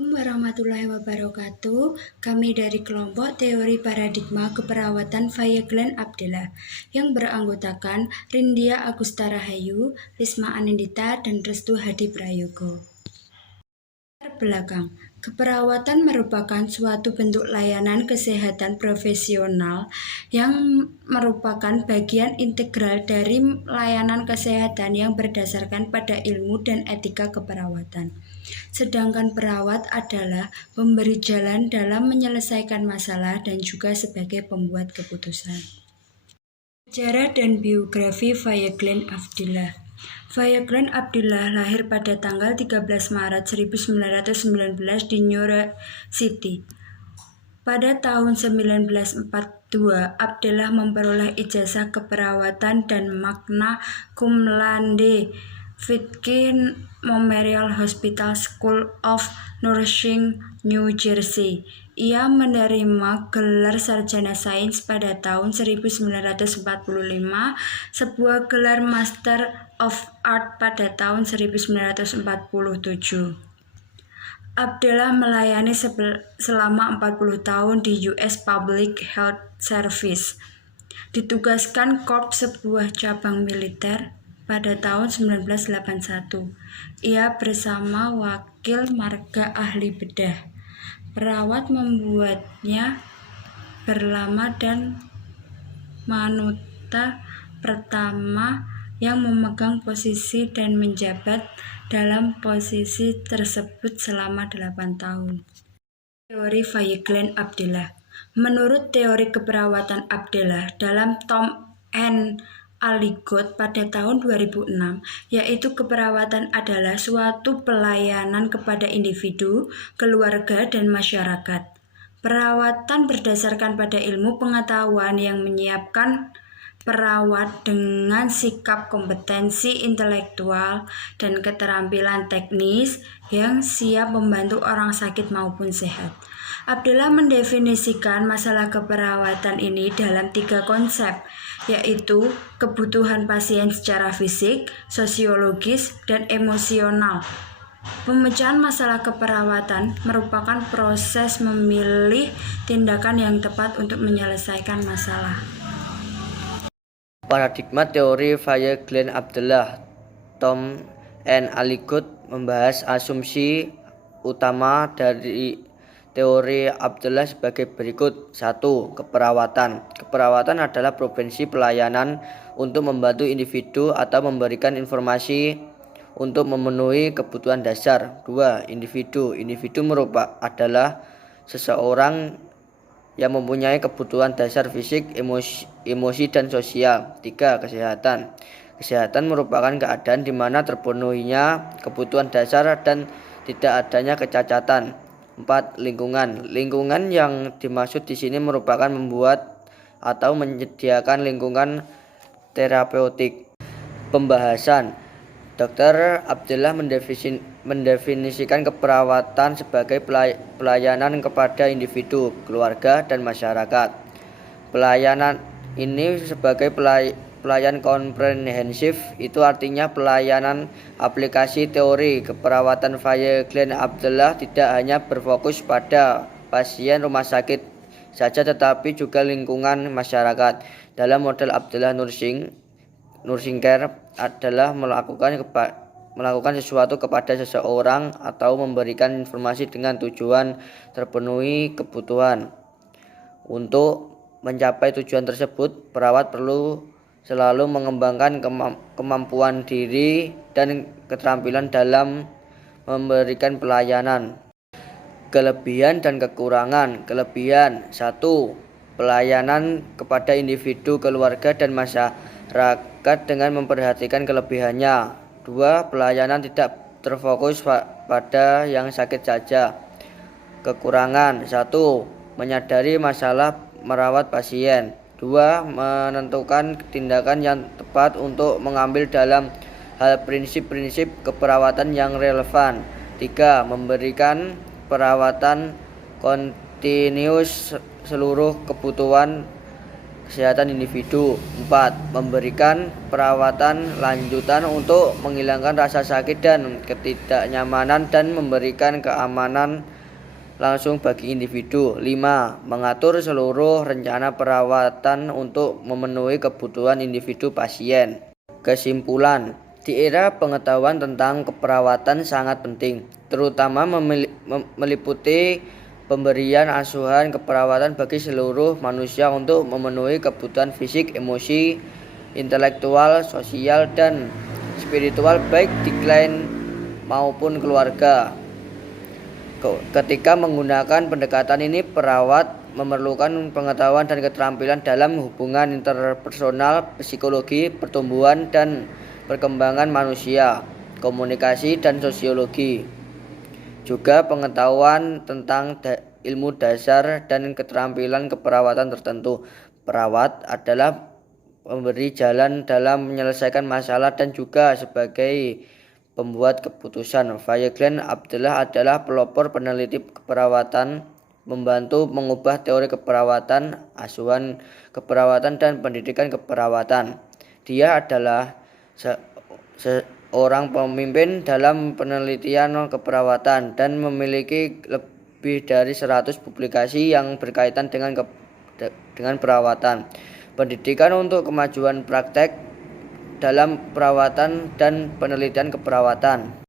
Assalamualaikum warahmatullahi wabarakatuh. Kami dari kelompok Teori Paradigma Keperawatan Via Glenn Abdillah yang beranggotakan Rindia Agusta Rahayu, Risma Anindita, dan Restu Hadi Prayogo. Belakang, keperawatan merupakan suatu bentuk layanan kesehatan profesional yang merupakan bagian integral dari layanan kesehatan yang berdasarkan pada ilmu dan etika keperawatan. Sedangkan perawat adalah pemberi jalan dalam menyelesaikan masalah dan juga sebagai pembuat keputusan. Sejarah dan biografi Via Glenn Abdillah. Via Glenn Abdillah lahir pada tanggal 13 Maret 1919 di New York City. Pada tahun 1942, Abdillah memperoleh ijazah keperawatan dan magna cum laude Fitzhugh Memorial Hospital School of Nursing, New Jersey. Ia menerima gelar sarjana sains pada tahun 1945, sebuah gelar Master of Art pada tahun 1947. Abdillah melayani selama 40 tahun di US Public Health Service. Ditugaskan Korps sebuah cabang militer pada tahun 1981. Ia bersama wakil marga ahli bedah. Perawat membuatnya berlama dan manuta pertama yang memegang posisi dan menjabat dalam posisi tersebut selama 8 tahun. Teori Via Glenn Abdillah. Menurut teori keperawatan Abdillah dalam Tom and Alligot pada tahun 2006, yaitu keperawatan adalah suatu pelayanan kepada individu, keluarga, dan masyarakat. Perawatan berdasarkan pada ilmu pengetahuan yang menyiapkan perawat dengan sikap kompetensi intelektual dan keterampilan teknis yang siap membantu orang sakit maupun sehat. Abdillah mendefinisikan masalah keperawatan ini dalam 3 konsep, yaitu kebutuhan pasien secara fisik, sosiologis, dan emosional. Pemecahan masalah keperawatan merupakan proses memilih tindakan yang tepat untuk menyelesaikan masalah. Paradigma teori Via Glenn Abdillah. Tom and Alligot membahas asumsi utama dari teori Abdillah sebagai berikut. 1. Keperawatan. Keperawatan adalah profesi pelayanan untuk membantu individu atau memberikan informasi untuk memenuhi kebutuhan dasar. 2. Individu. Individu adalah seseorang yang mempunyai kebutuhan dasar fisik, emosi, dan sosial. 3. Kesehatan. Kesehatan merupakan keadaan di mana terpenuhinya kebutuhan dasar dan tidak adanya kecacatan. 4. Lingkungan. Lingkungan yang dimaksud di sini merupakan membuat atau menyediakan lingkungan terapeutik. Pembahasan. Dr. Abdillah mendefinisikan keperawatan sebagai pelayanan kepada individu, keluarga, dan masyarakat. Pelayanan ini sebagai pelayan komprehensif, itu artinya pelayanan aplikasi teori keperawatan Via Glenn Abdillah tidak hanya berfokus pada pasien rumah sakit saja, tetapi juga lingkungan masyarakat. Dalam model Abdillah Nursing Care adalah melakukan sesuatu kepada seseorang atau memberikan informasi dengan tujuan terpenuhi kebutuhan. Untuk mencapai tujuan tersebut, perawat perlu selalu mengembangkan kemampuan diri dan keterampilan dalam memberikan pelayanan. Kelebihan dan kekurangan. Kelebihan. 1. Pelayanan kepada individu, keluarga, dan masyarakat dengan memperhatikan kelebihannya. 2. Pelayanan tidak terfokus pada yang sakit saja. Kekurangan. 1. Menyadari masalah merawat pasien. 2. Menentukan tindakan yang tepat untuk mengambil dalam hal prinsip-prinsip keperawatan yang relevan. 3. Memberikan perawatan kontinus seluruh kebutuhan kesehatan individu. 4. Memberikan perawatan lanjutan untuk menghilangkan rasa sakit dan ketidaknyamanan dan memberikan keamanan langsung bagi individu. 5. Mengatur seluruh rencana perawatan untuk memenuhi kebutuhan individu pasien. Kesimpulan, di era pengetahuan tentang keperawatan sangat penting, terutama meliputi pemberian asuhan keperawatan bagi seluruh manusia untuk memenuhi kebutuhan fisik, emosi, intelektual, sosial, dan spiritual baik di klien maupun keluarga. Ketika menggunakan pendekatan ini, perawat memerlukan pengetahuan dan keterampilan dalam hubungan interpersonal, psikologi, pertumbuhan dan perkembangan manusia, komunikasi dan sosiologi. Juga pengetahuan tentang ilmu dasar dan keterampilan keperawatan tertentu. Perawat adalah pemberi jalan dalam menyelesaikan masalah dan juga sebagai pembuat keputusan. Faye Glenn Abdullah adalah pelopor peneliti keperawatan, membantu mengubah teori keperawatan, asuhan keperawatan, dan pendidikan keperawatan. Dia adalah seorang pemimpin dalam penelitian keperawatan dan memiliki lebih dari 100 publikasi yang berkaitan dengan perawatan, pendidikan untuk kemajuan praktek dalam perawatan dan penelitian keperawatan.